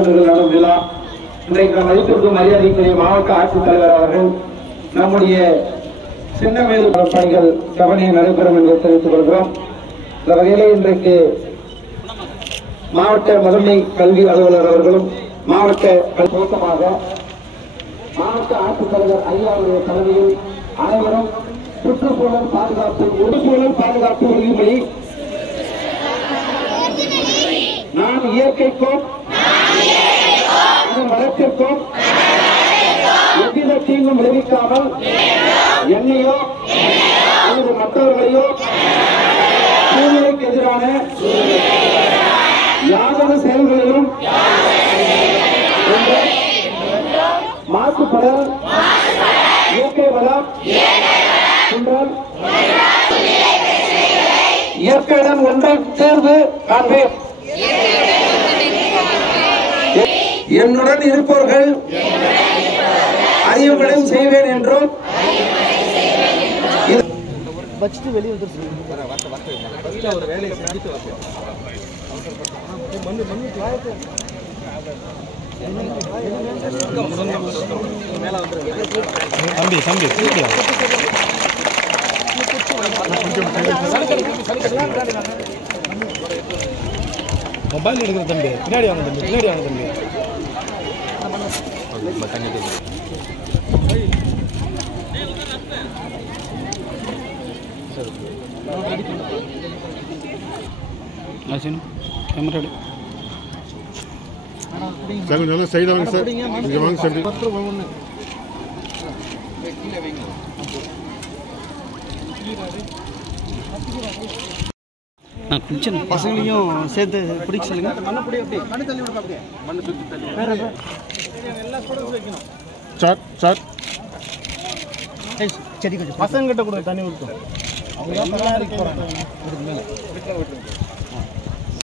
தொண்டர்கள் நடும் விழா. இன்றைக்கு நம் மதிப்பிற்கும் மரியாதைக்குரிய மாவட்ட ஆட்சித்தலைவர் அவர்கள் நம்முடைய சின்னமேல் பணிகள் கவனியில் நடைபெறும் என்று தெரிவித்துக் கொள்கிறோம். இந்த வகையிலே இன்றைக்கு மாவட்ட முதன்மை கல்வி அலுவலர் அவர்களும் மாவட்ட துவக்கமாக மாவட்ட ஆட்சித்தலைவர் ஐயாவுடைய தலைமையில் அனைவரும் சுற்றுச்சூழல் பாதுகாப்பு உறுதிமொழி நாம் இயற்கைக்கும் அதன் வளர்ச்சிக்கும் எவ்வித தீங்கும் விளைவிக்காமல் என்னையோ அல்லது மற்றவர்களையோ சூழ்நிலைக்கு எதிரான யாதொரு செயல்களிலும் மாசுபடல் இயற்கை வளம் குன்றல் இயற்கையுடன் ஒன்றை தேர்வு காண்பேன். என்னுடன் இருப்பவர்கள் அறிவுகளையும் செய்வேன் என்றும் மொபைல் எடுக்கிற தம்பி பின்னாடி வாங்க தம்பி கேமரா சார் கொஞ்சம் நல்லா சைடாக வாங்க சார், இங்கே வாங்க சார். நான் குளிச்சேன் பசங்களையும் சேர்த்து பிடிக்க சொல்லுங்க. சார் சார் சரி கொஞ்சம் பசங்கிட்ட கூட தண்ணி ஊற்றும். அவங்க